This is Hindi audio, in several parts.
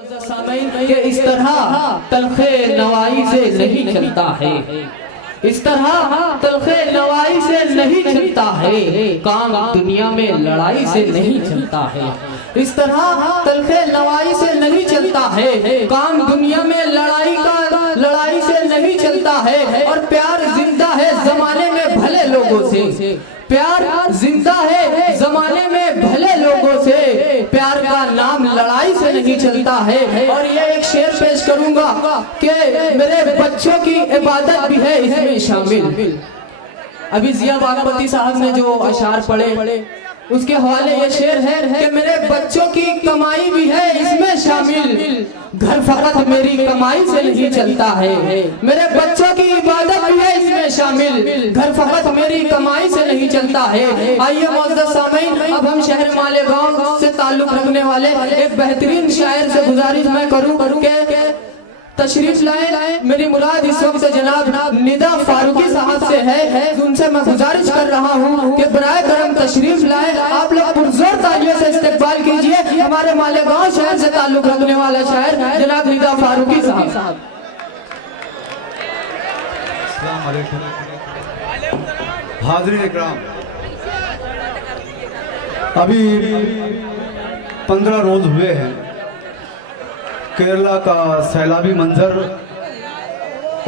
कि इस तरह तलखे नवाई से नहीं चलता है, इस तरह तलखे नवाई से नहीं चलता है, काम दुनिया में लड़ाई से नहीं चलता है। इस तरह तलखे नवाई से नहीं चलता है, काम दुनिया में लड़ाई से नहीं चलता है। और प्यार जिंदा है जमाने में भले लोगों से, प्यार जिंदा है जमाने में भले लोगों से, प्यार का नाम लड़ाई से नहीं चलता है। और ये एक शेर पेश करूंगा कि मेरे बच्चों की इबादत भी है इसमें शामिल। अभी जिया बागमती साहब ने जो अशार पढ़े उसके हवाले ये शेर है कि मेरे बच्चों की कमाई भी है इसमें शामिल, घर फकत मेरी कमाई से नहीं चलता है। मेरे बच्चों की इबादत भी है इसमें शामिल, घर फकत मेरी कमाई से नहीं चलता है। आइए मुअज़्ज़ज़ सामीन, अब हम शहर मालेगांव से ताल्लुक रखने वाले एक बेहतरीन शायर से गुजारिश मैं करूं कि तशरीफ लाए। मेरी मुराद इस वक्त जनाब निदा फारूकी साहब से है, उनसे मैं गुजारिश कर रहा हूँ कि बराए करम तशरीफ लाए। आप लोग पुरजोर तालियों से इस्तकबाल कीजिए हमारे मालेगांव शहर से ताल्लुक रखने वाला शायर जनाब निदा फारूकी साहब। हाज़रीन इकराम, अभी 15 रोज हुए हैं केरला का सैलाबी मंजर,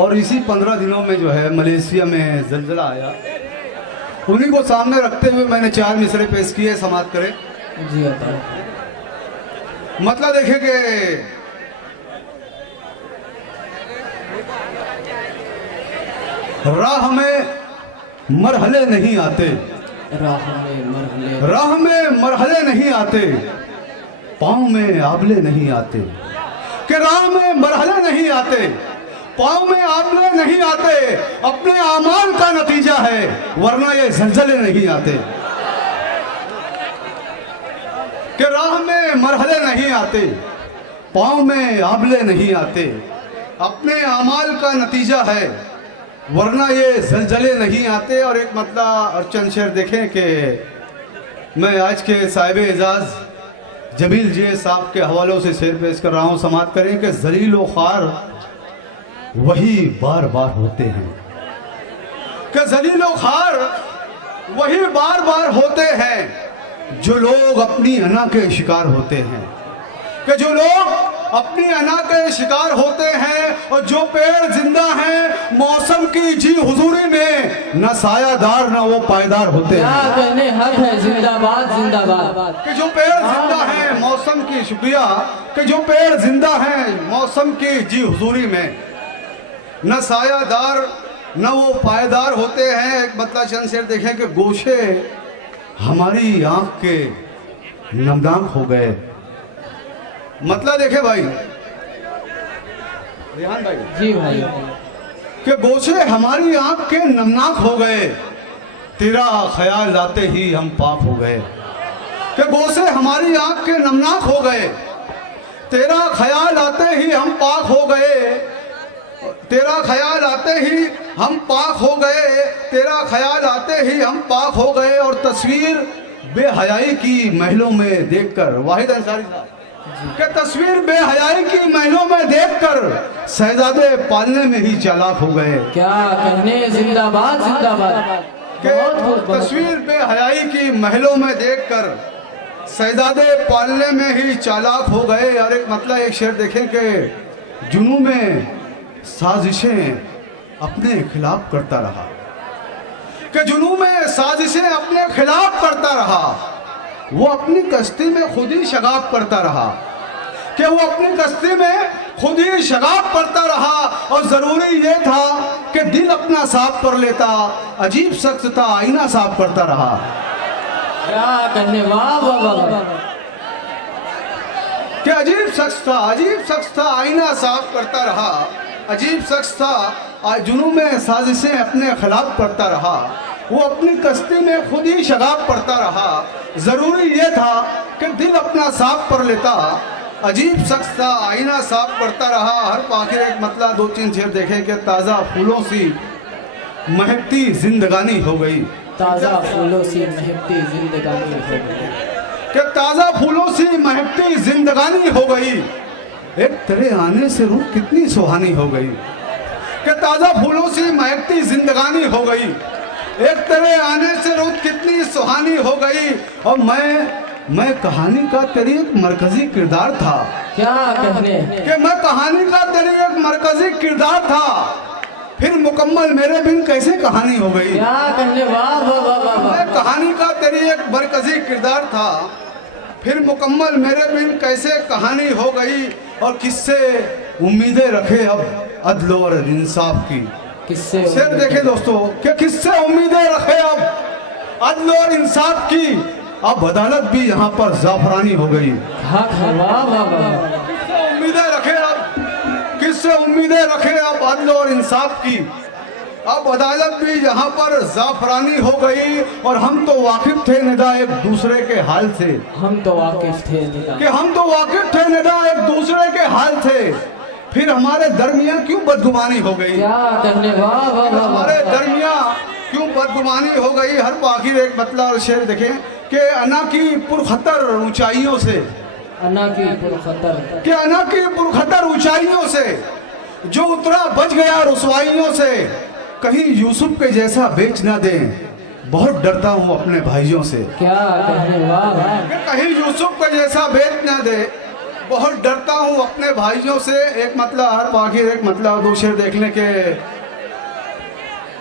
और इसी 15 दिनों में जो है मलेशिया में जलजला आया। उन्हीं को सामने रखते हुए मैंने 4 मिसरे पेश किए, समाप्त करें जी। मतलब देखे कि राह में मरहले नहीं आते, राह में मरहले नहीं आते, पाँव में आबले नहीं आते, कि राह में मरहले नहीं आते, पाँव में आबले नहीं आते, अपने आमाल का नतीजा है वरना ये जलजले नहीं आते। कि राह में मरहले नहीं आते, पाँव में आबले नहीं आते, अपने आमाल का नतीजा है वरना ये जलजले नहीं आते। और एक मतलब और चंद शेर देखें कि मैं आज के साहिब एजाज जमील जी साहब के हवालों से शेर पेश कर रहा हूँ, समाप्त करें कि जलील व ख्वार वही बार बार होते हैं, कि जलील व ख्वार वही बार बार होते हैं जो लोग अपनी अना के शिकार होते हैं, कि जो लोग अपनी अना के शिकार होते हैं। और जो पेड़ जिंदा हैं मौसम की जी हुजूरी में, न सायादार न वो पायदार होते हैं। कहने हक है जिंदाबाद जिंदाबाद। कि जो पेड़ जिंदा हैं मौसम की, शुक्रिया, कि जो पेड़ जिंदा हैं मौसम की जी हुजूरी में, न सायादार न वो पायदार होते हैं। एक मतलब चंद शेर देखें कि गोशे हमारी आंख के नमनाक हो गए। मतलब देखे भाई रिहान भाई जी भाई, कि गोशे हमारी आंख के नमनाक हो गए, तेरा ख्याल आते ही हम पाक हो गए। कि गोशे हमारी आंख के नमनाक हो गए, तेरा ख्याल आते ही हम पाक हो गए, तेरा ख्याल आते ही हम पाक हो गए, तेरा ख्याल आते ही हम पाक हो गए। और तस्वीर बेहयाई की महलों में देखकर, वाहिद अंसारी साहब कि तस्वीर बेहयाई की महलों में देखकर शहजादे पालने में ही चालाक हो गए। क्या कहने, जिंदाबाद जिंदाबाद। कि तस्वीर बेहयाई की महलों में देखकर शहजादे पालने में ही चालाक हो गए। और एक मतलब एक शेर देखें कि जुनू में साजिशें अपने खिलाफ करता रहा, कि जुनू में साजिशें अपने खिलाफ करता रहा, वो अपनी कश्ती में खुद ही शगाफ करता रहा, कि वो अपनी कश्ती में खुद ही शगाफ करता रहा। और जरूरी ये था कि दिल अपना साफ कर लेता, अजीब शख्स था आईना साफ करता रहा। क्या कहने, वाह वाह वाह। कि अजीब शख्स था आईना साफ करता रहा, अजीब शख्स था जुनू में साजिशें अपने खिलाफ करता रहा, वो अपनी कश्ती में खुद ही शगाफ करता रहा। जरूरी ये था कि दिल अपना साफ कर लेता, अजीब शख्स था आईना साफ करता रहा। हर पाखिर एक मतलब 2-3 शेर देखे कि ताज़ा फूलों सी महकती जिंदगानी हो गई, ताज़ा फूलों सी महकती जिंदगानी हो गई, कि ताज़ा फूलों सी महकती जिंदगानी हो गई। एक तेरे आने से रूह कितनी सुहानी हो गई, कि ताजा फूलों से महकती जिंदगानी हो गई। एक तेरे आने से रूह कितनी सुहानी हो गई। और मैं कहानी का तेरी एक मरकजी किरदार था। क्या कहने, कि मैं कहानी का तेरी एक मरकजी किरदार था, फिर मुकम्मल मेरे बिन कैसे कहानी हो गई। क्या कहने, वाह वाह वाह वाह वाह। मैं कहानी का तेरी एक मरकजी किरदार था, फिर मुकम्मल मेरे बिन कैसे कहानी हो गई। और किससे उम्मीदें रखे अब अदल और इंसाफ की। किससे शेर देखे दोस्तों, कि किससे उम्मीदें रखे अब अदल और इंसाफ की। अब अदालत भी यहाँ पर जाफरानी हो गई। हाँ हाँ, वाह वाह वाह। किससे उम्मीदें रखे अब, किससे उम्मीदें रखे अब अदल और इंसाफ की। अब अदालत भी यहाँ पर जाफरानी हो गई। और हम तो वाकिफ थे निदा एक दूसरे के हाल से। हम तो वाकिफ थे निदा, कि हम तो वाकिफ थे निदा एक दूसरे के हाल से, फिर हमारे दरमियान क्यों बदगुमानी हो गई। क्या कहने, वाह वाह वाह। हमारे दरमियान क्यों बदगुमानी हो गई। हर आखिर एक मतला और शेर देखें, कि अना की पुरखतर ऊंचाइयों से, अना की पुरखतर, कि अना की पुरखतर ऊंचाइयों से जो उतरा बच गया रुसवाइयों से। कहीं यूसुफ के जैसा बेच ना दे, बहुत डरता हूँ अपने भाइयों से। क्या कहने, वाह वाह। कि कहीं यूसुफ के जैसा बेच ना दे, बहुत डरता हूँ अपने भाइयों से। एक मतलब हर आखिर एक मतलब दो शेर देखने के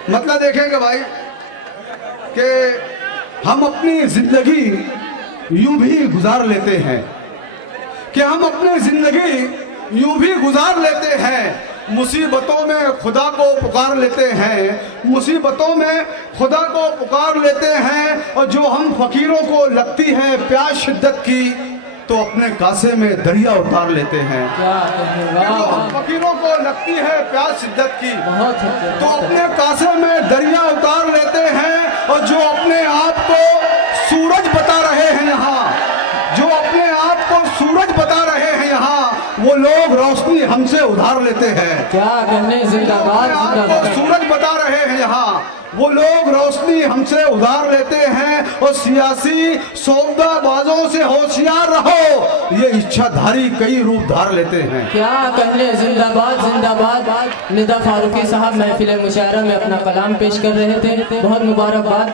मतलब देखेंगे भाई, कि हम अपनी जिंदगी यूं भी गुजार लेते हैं, कि हम अपनी जिंदगी यूं भी गुजार लेते हैं। मुसीबतों में खुदा को पुकार लेते हैं, मुसीबतों में खुदा को पुकार लेते हैं। और जो हम फकीरों को लगती है प्यास शिद्दत की, तो अपने कासे में दरिया उतार लेते हैं। क्या कहने, वाह जो हम वाह। फकीरों को लगती है प्यास शिद्दत की, बहुत तो अपने कासे में दरिया उतार लेते हैं। और जो अपने आप को सूरज बता रहे हैं यहाँ, जो अपने आप को सूरज बता रहे हैं यहाँ, वो लोग रोशनी हमसे उधार लेते हैं। क्या कहने, जिंदाबाद आपको जिंदाबाद। सूरज बता रहे हैं यहाँ, वो लोग रोशनी हमसे उधार लेते हैं। और सियासी सौदाबाजों से होशियार रहो, ये इच्छाधारी कई रूप धार लेते हैं। क्या कहने, जिंदाबाद जिंदाबाद। निदा फारूकी साहब महफिल मुशायरा में अपना कलाम पेश कर रहे थे, बहुत मुबारकबाद।